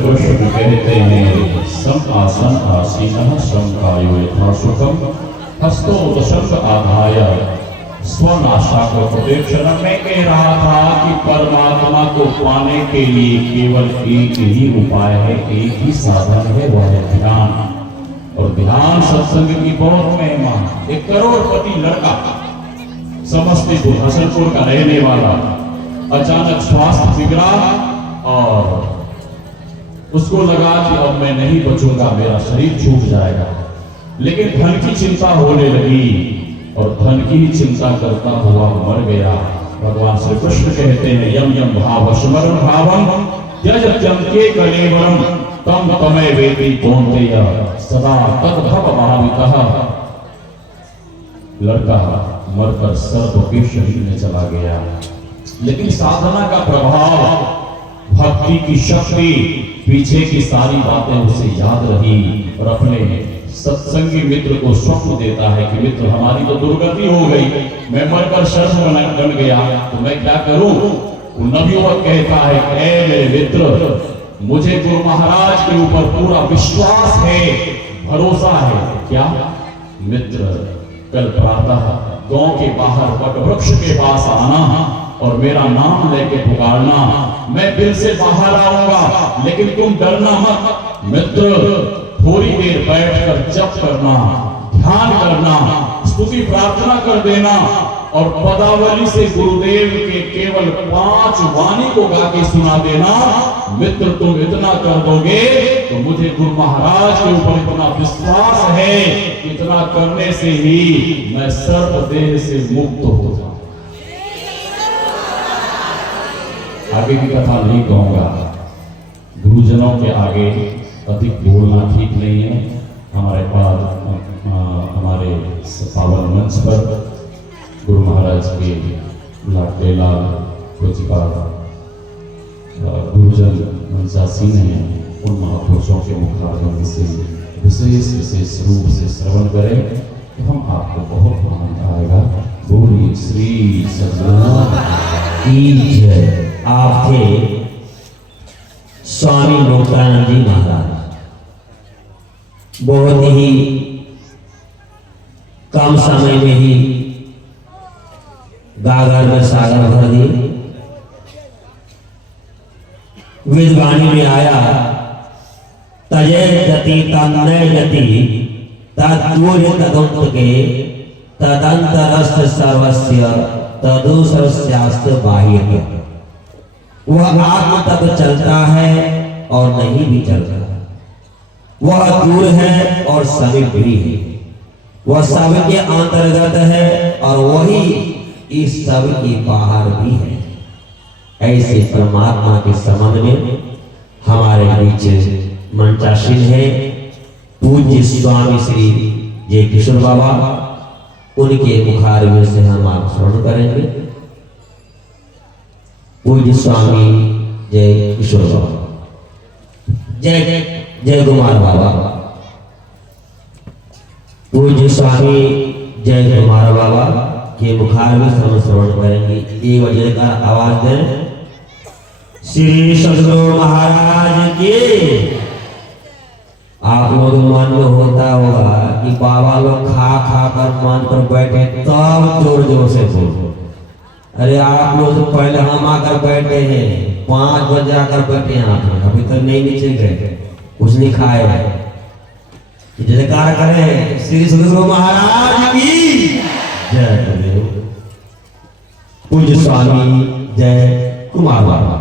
कृष्ण कहते हैं शंकासीनः शंकायो यथा सुखम हस्तो दशक आधाय स्वनाशाकृतेक्षण। मैं कह रहा था कि परमात्मा को पाने के लिए केवल एक ही उपाय है, एक ही साधन है, वह है ध्यान। और ध्यान सत्संग की बहुत महिमा। एक करोड़पति लड़का समस्तीपुर हसनपुर का रहने वाला अचानक स्वास्थ्य बिगड़ा और उसको लगा कि अब मैं नहीं बचूंगा, मेरा शरीर छूट जाएगा। लेकिन धन की चिंता होने लगी और धन की ही चिंता करता हुआ मर गया। भगवान श्री कृष्ण कहते हैं यम यम भाव स्मरण भावम त्यजत्यं के कलेवरम तम तमे वेति कौन्तेय सदा तद्भव भावितः। लड़का मरकर सर्प के शरीर में चला गया, लेकिन साधना का प्रभाव, भक्ति की शक्ति, पीछे की सारी बातें उसे याद रही और अपने सत्संगी मित्र को स्वप्न देता है कि मित्र हमारी तो दुर्गति हो गई, मैं मरकर शर्म बन गया, तो मैं क्या करूं। नवयुवक कहता है ऐ मेरे मित्र, मुझे गुरु महाराज के ऊपर पूरा विश्वास है, भरोसा है। क्या मित्र, कल प्रातः गांव के बाहर वट वृक्ष के पास आना और मेरा नाम लेके पुकारना, मैं दिल से बाहर आऊंगा, लेकिन तुम डरना मत। मित्र, थोड़ी देर बैठकर जप करना, ध्यान करना, स्तुति प्रार्थना कर देना और पदावली से गुरुदेव के केवल 5 वाणी को गा के सुना देना। मित्र, तुम इतना कर दोगे तो मुझे गुरु महाराज के ऊपर इतना विश्वास है, इतना करने से ही मैं सर्प देह से मुक्त हो जाऊं। आगे की कथा नहीं कहूंगा, गुरुजनों के आगे अधिक बोलना ठीक नहीं है। हमारे पास हमारे पावन मंच पर गुरु महाराज के लाडले लाल पूज्यपाद गुरुजन मनसासीन हैं, उन महापुरुषों के मुखारविंद से विशेष रूप से श्रवण करें तो हम आपको बहुत आनंद आएगा। बोलिए श्री सद्गुरु की जय। आप थे स्वामी मुक्तानंद जी महाराज, बहुत ही कम समय में ही गागर में सागर भर दिए। विद्वानी में आया तजय जति तन्नय जति तद्दूर्य तदंत के तदंतरस्थ सर्वस्य तदुसरस्यास्त बाह्य। वह आत्म तक चलता है और नहीं भी चलता, वह दूर है और समीप भी है, वह सब के अंतर्गत है और वही इस सब के बाहर भी है। ऐसे परमात्मा के संबंध में हमारे बीच मंचासीन है पूज्य स्वामी श्री जय किशोर बाबा। उनके मुखारविंद से हम आप श्रवण करेंगे। पूज्य स्वामी जय किशोर बाबा, जय जय कुमार बाबा। पूज्य स्वामी जय कुमार बाबा के मुखारविंद से हम श्रवण करेंगे। एक बजे का आवाज दें। श्री सद्गुरु महाराज के। आप लोग मन में होता होगा कि बाबा लोग खा खा कर मन पर बैठे तब जोर जोर से बोलो। अरे आप लोग तो पहले हम आकर बैठे हैं, 5 बजे आकर बैठे हैं, आप अभी तक नहीं नीचे गए, कुछ नहीं खाए। जयकार करें श्री सद्गुरु महाराज की जय। पूज्य स्वामी जय कुमार बाबा।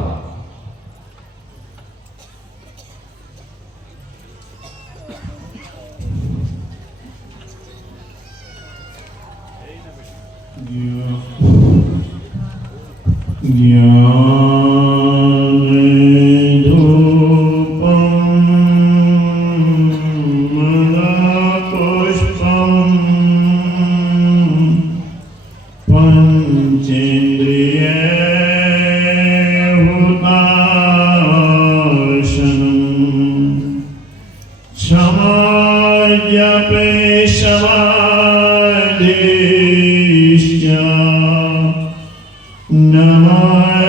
नमः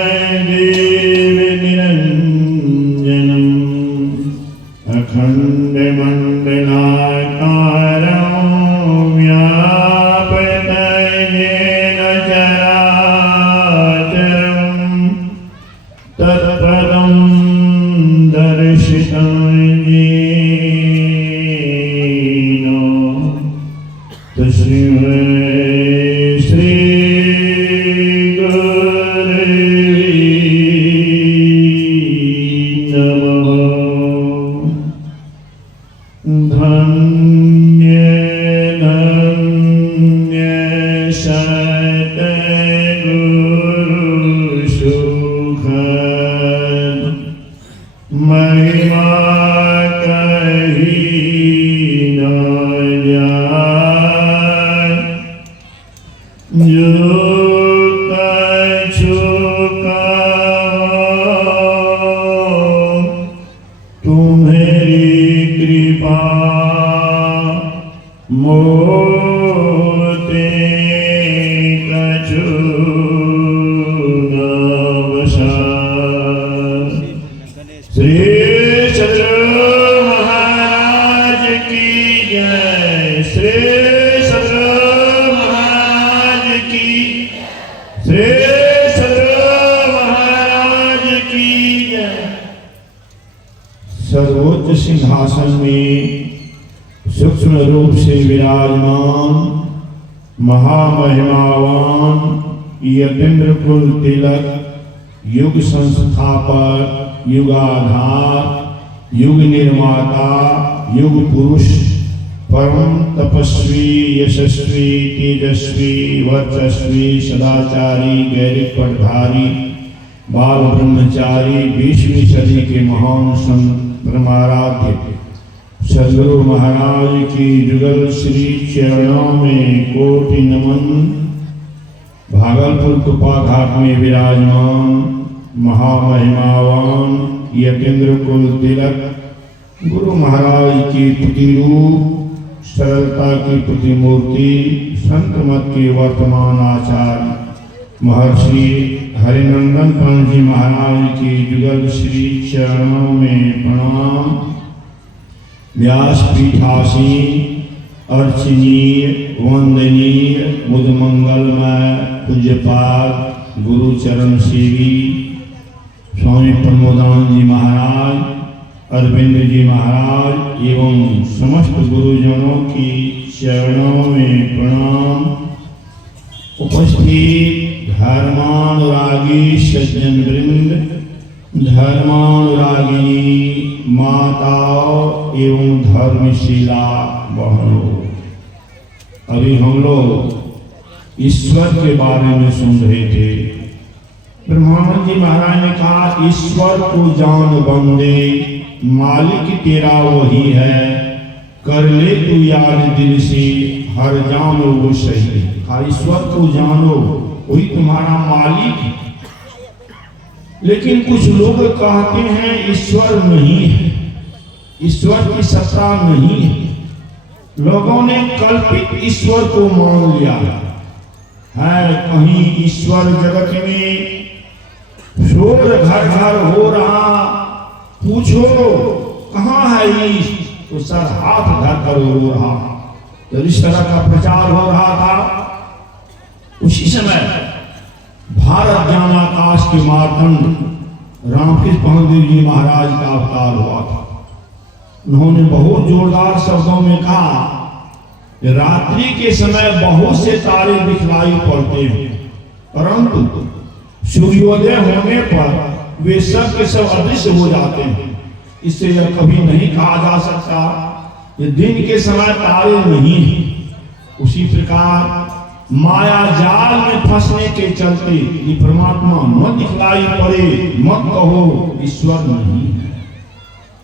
देव निरंजनम् अखण्डमण्डलाकारं व्याप्तं चराचरं तत्पदं दर्शितं येन तस्मै श्री धन्य धन्य सतगुरु सुखद महिमा कही न जाए जो कछु कहो तुम्हारी कृपा मोते कछु न बसाए। श्री सद्गुरु महाराज की जय। श्री सद्गुरु महाराज की। श्री सद्गुरु महाराज की जय। सर्वोच्च सिंहासन में सूक्ष्म रूप से विराजमान महामहिमावान यतीन्द्र कुल तिलक युग संस्थापक युगाधार युग निर्माता युग पुरुष परम तपस्वी यशस्वी तेजस्वी वर्चस्वी सदाचारी गैरिक पटधारी बाल ब्रह्मचारी 20वीं सदी के महान संत परमाराध्य सद्गुरु महाराज की जुगल श्री चरणों में कोटि नमन। भागलपुर कुपा घाट में विराजमान महामहिमावान यतीन्द्र कुल तिलक गुरु महाराज की प्रतिरूप सरलता की प्रतिमूर्ति संत मत के वर्तमान आचार्य महर्षि हरिनंदन पंत जी महाराज की जुगल श्री चरणों में प्रणाम। व्यासपीठासीन अर्चनीय वंदनीय मुदमंगलमय पूज्यपाद गुरु चरण सेवी स्वामी प्रमोदान जी महाराज अरविंद जी महाराज एवं समस्त गुरुजनों की चरणों में प्रणाम। उपस्थित धर्मानुरागी सज्जन वृंद धर्मानुरागिनी माताओं एवं धर्मशिला बहनों, अभी हम लोग ईश्वर के बारे में सुन रहे थे। ब्रह्मानंद जी महाराज ने कहा ईश्वर को जान बंदे मालिक तेरा वही है, कर ले तू याद दिल से हर जानो वो सही। कहा ईश्वर को जानो वही तुम्हारा मालिक। लेकिन कुछ लोग कहते हैं ईश्वर नहीं है, ईश्वर की सत्ता नहीं है। लोगों ने कल्पित ईश्वर को मान लिया है। कहीं ईश्वर जगत में शोर घर घर हो रहा, पूछो कहाँ है ईश, तो सर हाथ धर कर रो रहा। तो इस तरह का प्रचार हो रहा था। उसी समय भारत ज्ञान आकाश के मार्तंड रामकृष्ण परमदेव जी महाराज का अवतार हुआ था। उन्होंने बहुत जोरदार शब्दों में कहा रात्रि के समय बहुत से तारे दिखलाई पड़ते हैं, परंतु सूर्योदय होने पर वे सब के सब अदृश्य हो जाते हैं। इससे यह कभी नहीं कहा जा सकता कि दिन के समय तारे नहीं हैं। उसी प्रकार माया जाल में फंसने के चलते ये परमात्मा न दिखलाई पड़े मत कहो ईश्वर नहीं है।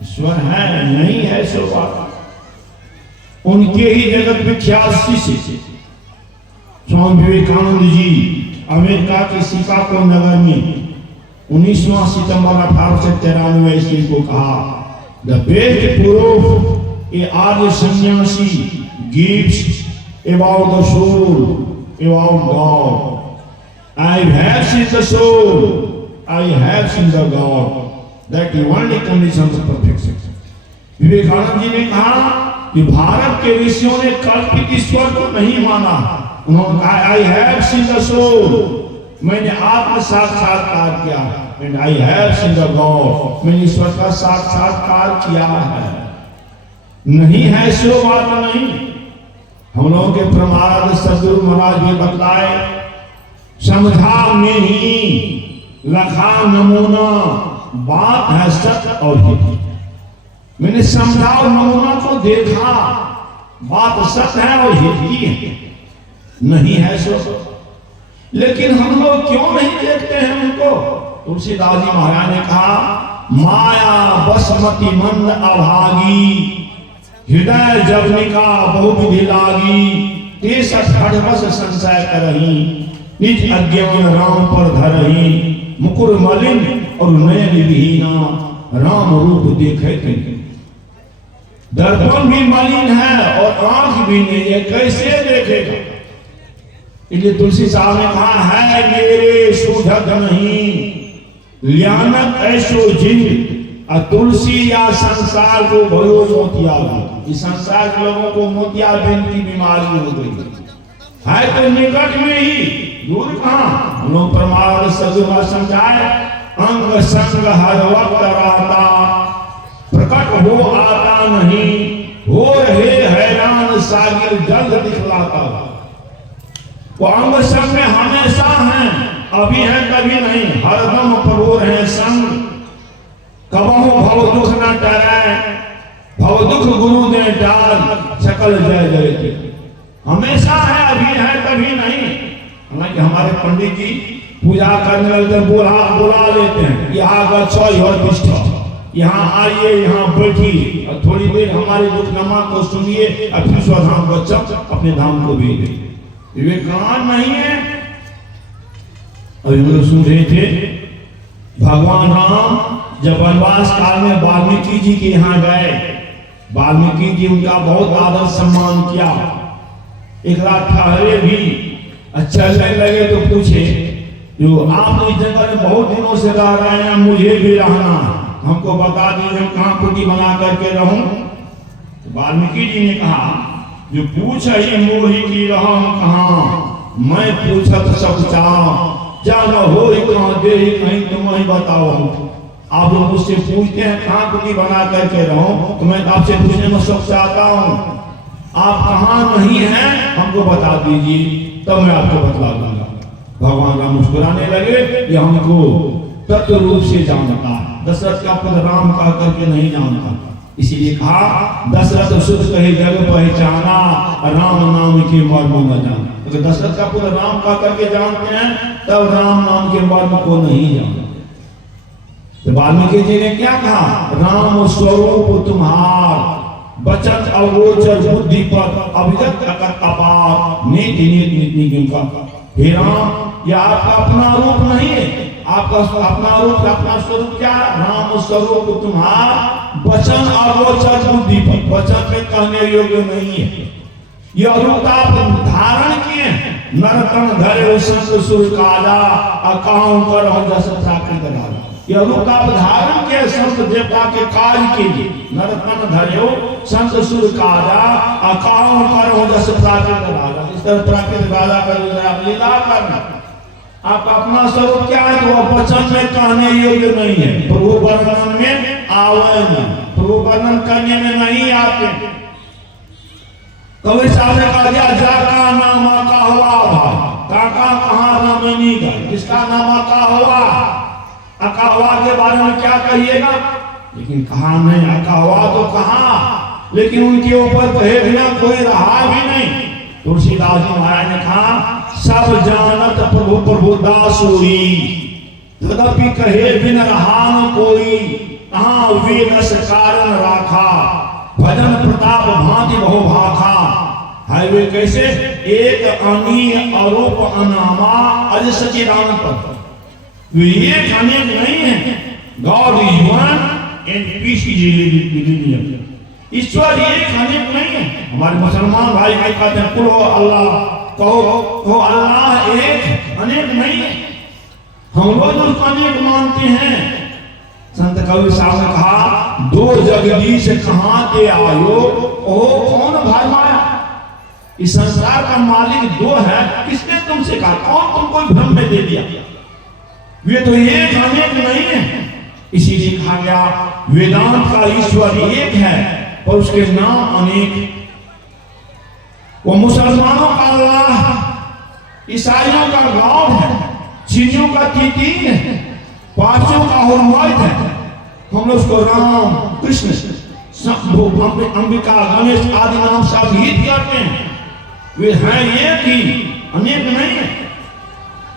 ईश्वर है नहीं है सो बात। उनके ही जगत विख्यात शिष्य स्वामी विवेकानंद जी अमेरिका के शिकागो नगर में 19वां सितंबर 1893 ईस्वी को कहा the best proof a Arya sannyasi gives about the soul about God. I have seen the soul, I have seen the God. That the only condition of perfection. Vivekananda ji ने कहा कि भारत के ऋषियों ने कल्पित ईश्वर को नहीं माना। उन्होंने कहा I have seen the soul, मैंने आत्म साक्षात्कार किया, and I have seen the God, मैंने ईश्वर का साक्षात्कार किया है। नहीं है सो बात नहीं। हम लोगों के प्रमाद सदगुरु महाराज भी बतलाए, समझा में ही लखा नमूना, बात है सत्य और हित। मैंने समझा और नमूना को देखा, बात सत्य है और हित की है, नहीं है सो। लेकिन हम लोग क्यों नहीं देखते हैं उनको? तुलसीदास जी महाराज ने कहा माया बसमती मंद अभागी, हृदय जवनिका बहुविधि लागी, तेसठ खड़बस संशय करही, निज अज्ञान राम पर धरही, मुकुर मलिन और नयन विहीना, राम रूप देखे थे। दर्पण भी मलिन है और आंख भी नहीं है, कैसे देखेगा? इसलिए तुलसी साहब ने कहा है मेरे सुधत नहीं, लियानत ऐसो जिंद, तुलसी या संसार को भयो मोतिया। इस संसार के लोगों को मोतियाबिंद की बीमारी हो गई है, तो निकट में ही, दूर कहां। हम लोग परमार्थ सदुमा समझाए, अंग संग हर वक्त रहता, प्रकट हो आता नहीं, हो रहे हैरान सागिर जल्द दिखलाता। वो अंग संग में हमेशा हैं, अभी है कभी नहीं, हरदम प्रभु रहे संग। कबहु भव दुख न टरे, भव दुख गुरु दे डाल, सकल जय जय के। हमेशा है, अभी है कभी नहीं। हालांकि हमारे पंडित जी पूजा करने लगते बुला लेते हैं, यहाँ गच्छो और तिष्ठो, यहाँ आइए, यहाँ बैठिए, और थोड़ी देर हमारे दुखनमा को सुनिए, और फिर स्वधाम बच्चा अपने धाम को भी दे। विवेकानंद नहीं है। अभी हम लोग सुन रहे थे, भगवान राम जब वनवास काल में वाल्मीकि जी के यहाँ गए, वाल्मीकि जी उनका बहुत आदर सम्मान किया। एक रात ठहरे भी, चलने लगे तो पूछे जो आप इस जंगल में बहुत दिनों से रह रहे हैं, मुझे भी रहना, हमको बता दीजिए हम कहाँ कुटी बना करके रहूं। वाल्मीकि जी ने कहा जो पूछ ही मोही की रहूं कहाँ, मैं पूछत सब चाह, जान हो कहाँ दे कहीं तुम ही बताओ। आप लोग मुझसे पूछते हैं कहाँ कुटी बना करके रहो, तो मैं आपसे पूछने में सब चाहता हूँ, आप कहाँ नहीं हैं हमको बता दीजिए, तब मैं आपको बतला दूंगा। भगवान राम मुस्कुराने लगे, ये हमको तत्व रूप से जानता है, दशरथ का पुत्र राम कह करके नहीं जानता। इसीलिए कहा दशरथ सुध कहे जग पहचाना, राम नाम के मर्म न जाना। तो दशरथ का पुत्र राम कह करके जानते हैं, तब राम नाम के मर्म को नहीं जानते। तो वाल्मीकि जी ने क्या कहा, राम स्वरूप तुम्हार, बचत अगोचर बुद्धि पर अभिगत अकत अपार, नीति नीति नीति किंका। हे राम, यह आपका अपना रूप नहीं है, आपका अपना रूप, अपना स्वरूप क्या? राम स्वरूप तुम्हार, वचन अगोचर बुद्धि पर, वचन में कहने योग्य नहीं है। यह रूप आप धारण किए, नरतन धरे संत सुर काला, अकाउं कर जस प्राकृत राजा। यह रूप आप धारण किए संत देवता के कार्य के लिए, नरतन धरे संत सुर काला, अकाउं कर जस प्राकृत राजा। इस तरह प्राकृत राजा का लीला करना। आप अपना स्वरूप क्या है? तो वह वचन में कहने योग्य नहीं है, प्रभु वर्णन में आवे नहीं, प्रभु वर्णन करने में नहीं आते। कबीर साहब ने कहा जाका नामा का हुआ भाई, काका कहाँ रामनी का, किसका नामा का हुआ? अकावा के बारे में क्या कहिएगा? लेकिन कहा नहीं, अकावा तो कहा, लेकिन उनके ऊपर कहे बिना कोई रहा भी नहीं। तुलसीदास जी महाराज ने कहा सब जानत प्रभु प्रभु दासोई, तदपि कहे बिन रहा न कोई, कहाँ वे नस कारण राखा, भजन प्रताप भांति बहु भाखा। है वे कैसे? एक अनी अरूप अनामा अज सचिदानंद पद। वे एक अनेक नहीं है। God is one and peace is religion. ईश्वर एक अनेक नहीं है। हमारे मुसलमान भाई कहते हैं कुल हो अल्लाह, कहो अल्लाह एक, अनेक नहीं है। हम लोग उसको अनेक मानते हैं, संत कबीर साहब ने कहा, दो जगदीश कहाँ ते आयो, ओ कौन भरमाया। इस संसार का मालिक दो है, किसने तुमसे कहा, कौन तुमको भ्रम में दे दिया। वे तो एक अनेक नहीं है। इसीलिए कहा गया वेदांत का ईश्वर एक है पर उसके नाम अनेक। वो मुसलमानों का अल्लाह, ईसाइयों का गॉड है, चीनियों का तीन है, पारसियों का हनुमान है। हम लोग उसको राम कृष्ण अंबिका गणेश आदि नाम सब गीत करते हैं। वे हैं एक ही, अनेक नहीं है।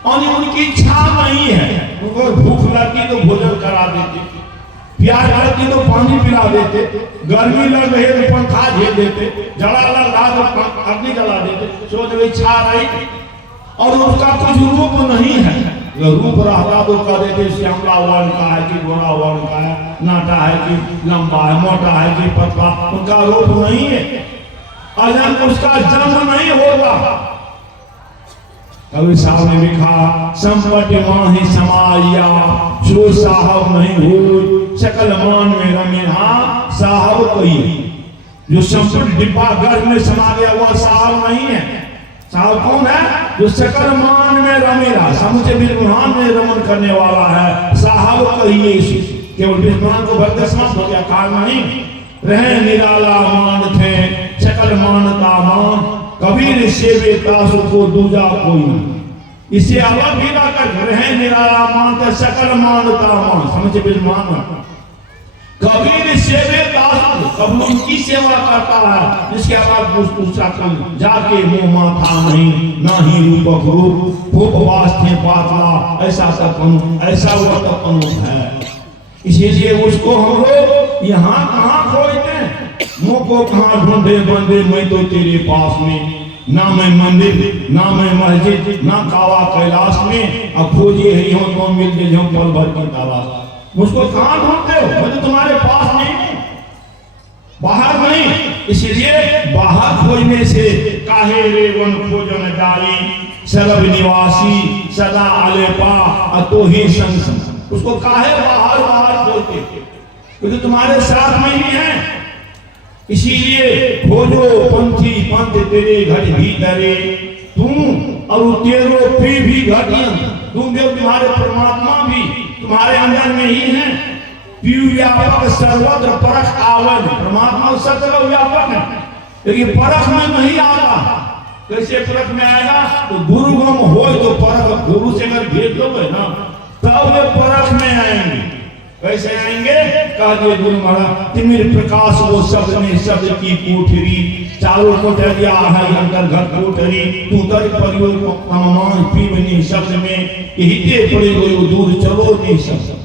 और उनकी इच्छा नहीं है। उनको भूख लगती तो भोजन करा देते, प्यास लगती तो पानी पिला देते, गर्मी लग रही तो पंखा झेल देते, जला लगा तो अग्नि जला देते। सोच इच्छा रही और उसका कुछ रूप नहीं है। रूप रहता तो कह देते श्यामला वर्ण का है कि गोरा वर्ण का है, नाटा है कि लंबा है, मोटा है कि पतला। उनका रूप नहीं है, अजन्म उसका जन्म नहीं होगा। कबीर साहब ने लिखा, संपत्ति माही समाया सो साहब नहीं हो, सकल मान में रमेहा साहब कोई। जो संपत्ति डिब्बा गर्भ में समा गया वह साहब नहीं है। साहब कौन है? जो सकल मान में रमेला, समुचे विद्वान में रमन करने वाला है, साहब कहिए। केवल विद्वान को भरते समाप्त हो गया, कारण नहीं रहे निराला मान थे सकल मानता मान। कबीर सेवे तासु को दूजा कोई नहीं। इसे अलग भी ना कर रहे निराला मानते सकल मानता मान, समझे विद्वान। कबीर सेवे तासु, कबीर उनकी सेवा करता है जिसके बाद दूसरा कल जाके मुंह माथा नहीं, ना ही रूपक रूप उपवास थे पातला, ऐसा तपन ऐसा वो तपन है। इसीलिए उसको हम लोग यहाँ कहाँ खोजते हैं, मुंह को कहाँ ढूंढे बंदे, मैं तो तेरे पास में। ना मैं मंदिर ना मैं मस्जिद ना कावा कैलाश में, अब खोजिए ही हो तो मिल गए हो पल भर की तलाश। मुझको कहाँ ढूंढते हो, मैं तो तुम्हारे पास नहीं हूँ, बाहर नहीं। इसलिए बाहर खोजने से काहे रे वन खोजन जाई, सर्व निवासी सदा आलेपा अतो ही संग। उसको काहे बाहर बाहर खोजते, क्योंकि तुम्हारे साथ में ही है। इसीलिए खोजो पंथी पंथ तेरे घर भीतरे, तुम और तेरो पी भी घटियन। तुम भी तुम्हारे परमात्मा भी तुम्हारे अंदर में ही है। पीयू व्यापक सर्वत्र परख आवन, परमात्मा सर्व व्यापक है लेकिन परख में नहीं आता। कैसे परख में आएगा? तो गुरु गम हो तो परख, गुरु से अगर भेज दोगे ना तब वे परख में आएंगे। कैसे आएंगे? कह दिए गुरु महाराज, तिमिर प्रकाश वो शब्द में शब्द की कोठरी, चारों कोठरिया है अंतर घर कोठरी, तू तर परियो मान पीवनी शब्द में हिते पड़े गयो दूर चलो नहीं शब्द।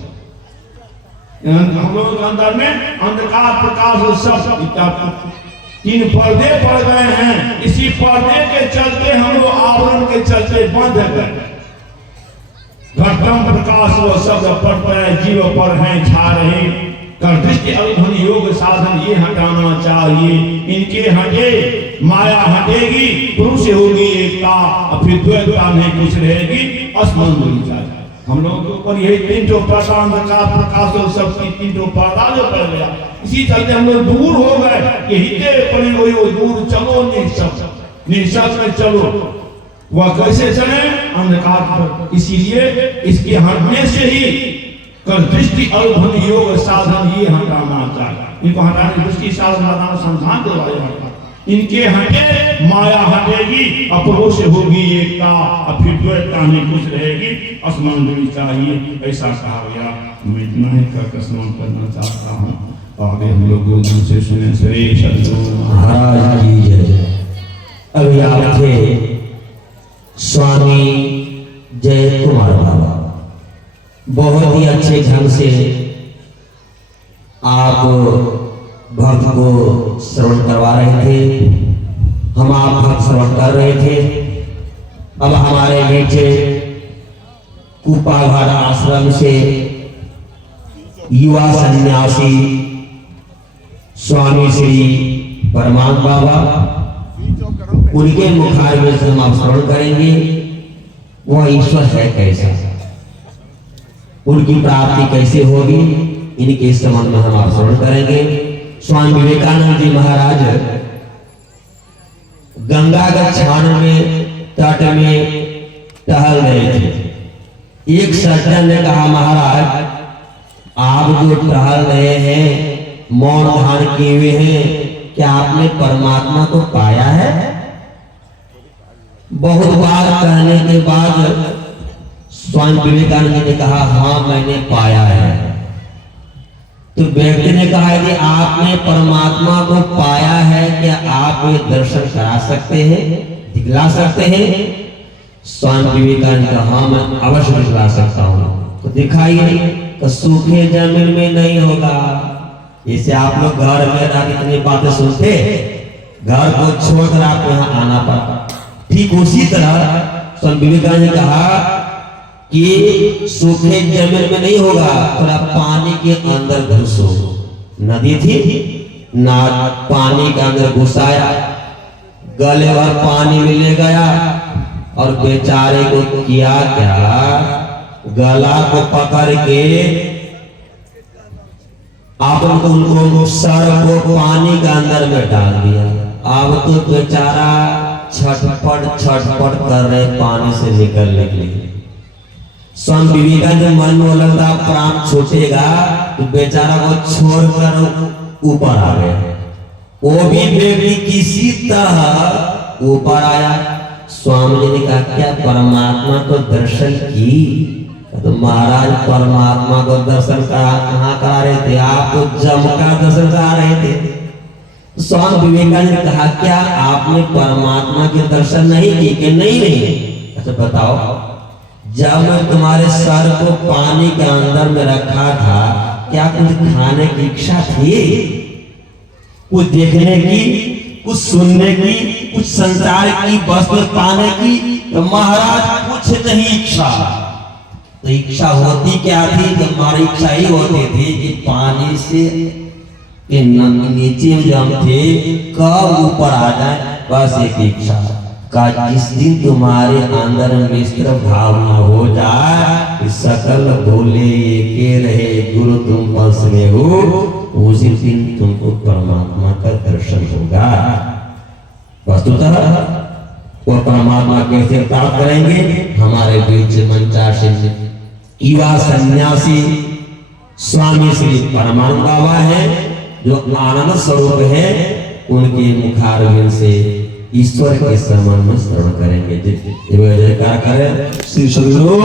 हम लोग के अंदर में अंधकार प्रकाश शब्द तीन पर्दे पड़ गए हैं। इसी पर्दे के चलते हम लोग आवरण के चलते बंद गए। घटम प्रकाश वो शब्द पढ़ है जीव पर हैं छा रहे, कर दृष्टि अनुभव योग साधन ये हटाना चाहिए। इनके हटे माया हटेगी, पुरुष होगी एकता, फिर द्वैतता नहीं कुछ रहेगी, असमन होनी चाहिए। हम लोगों के ऊपर यही तीन जो प्रकाश प्रकाश और सबकी तीन जो पर्दा जो पड़ गया, इसी चलते हम लोग दूर हो गए। हिते पड़ी हुई वो दूर चलो निःशब्द में चलो। वह कैसे चले? अंधकार पर। इसीलिए इसके हटने से ही कर दृष्टि अनुभव योग साधन ये हटाना चाहिए। इनको हटाने दृष्टि साधन हटाना संधान के वाले हटा, इनके हटे माया हटेगी, अपरोक्ष होगी एकता, और फिर द्वैतता नहीं कुछ रहेगी, असमान होनी चाहिए। ऐसा कहा गया। मैं इतना ही कर स्मरण करना चाहता हूँ। आगे हम लोग गुरु से सुने श्री सद्गुरु महाराज की जय। अभी आप थे स्वामी जय कुमार बाबा, बहुत ही अच्छे ढंग से आप भक्त को श्रवण करवा रहे थे। हम आप भक्त श्रवण कर रहे थे। अब हमारे नीचे कुपाघाट आश्रम से युवा सन्यासी स्वामी श्री परमान बाबा, उनके मुखार में से हम आप श्रवण करेंगे वह ईश्वर है कैसा, उनकी प्राप्ति कैसे होगी, इनके संबंध में हम आप श्रवण करेंगे। स्वामी विवेकानंद जी महाराज गंगा के छान में तट में टहल रहे थे। एक सज्जन ने कहा, महाराज आप जो टहल रहे हैं, मौन धारण किए हुए हैं, क्या आपने परमात्मा को पाया है? बहुत बार कहने के बाद स्वामी विवेकानंद जी ने कहा, हाँ मैंने पाया है। तो व्यक्ति ने कहा, यदि आपने परमात्मा को पाया है, क्या आप ये दर्शन करा सकते हैं, दिखला सकते हैं? स्वामी विवेकानंद का, हाँ मैं अवश्य दिखला सकता हूँ। तो दिखाइए। तो सूखे जमीन में नहीं होगा। जैसे आप लोग घर में रह इतनी बातें सुनते, घर को छोड़कर आपको यहाँ आना पड़ा, ठीक उसी तरह स्वामी विवेकानंद ने कहा कि सूखे जमीन में नहीं होगा, थोड़ा पानी के अंदर घुसो। नदी थी ना, पानी के अंदर घुसाया, गले भर पानी में ले गया और बेचारे को किया क्या, गला को पकड़ के आप उनको सर को पानी के अंदर में डाल दिया। अब तो बेचारा छटपट कर रहे पानी से निकलने के लिए। स्वामी विवेकानंद मन में लगता प्राण छूटेगा, तो बेचारा को छोड़कर ऊपर आ गए। वो भी व्यक्ति किसी तरह ऊपर आया। स्वामी जी ने कहा, क्या परमात्मा को दर्शन की? तो महाराज परमात्मा को दर्शन कहाँ करा रहे थे? आप तो जम का दर्शन करा रहे थे। स्वामी विवेकानंद ने कहा, क्या आपने परमात्मा के दर्शन नहीं किए? कि नहीं। अच्छा बताओ, जब मैं तुम्हारे सर को पानी के अंदर में रखा था, क्या कुछ खाने की इच्छा थी? कुछ देखने की, कुछ सुनने की, कुछ संसार की वस्तु पाने की? तो महाराज कुछ नहीं इच्छा। तो इच्छा होती क्या थी? तो हमारी इच्छा ही होती थी कि पानी से के नीचे में जो हम थे कब ऊपर आ जाए, बस एक इच्छा का। जिस दिन तुम्हारे अंदर मिश्र भावना हो जाए, सकल भोले के रहे गुरु तुम पास में हो, उसी दिन तुमको परमात्मा का दर्शन होगा। वस्तुतः वो परमात्मा कैसे प्राप्त करेंगे? हमारे बीच मंचासीन युवा सन्यासी स्वामी श्री परमानंद बाबा है, जो आनंद स्वरूप है, उनके मुखारविंद से ईश्वर के सम्मान में श्रवण करेंगे। जयकार करें श्री सद्गुरु।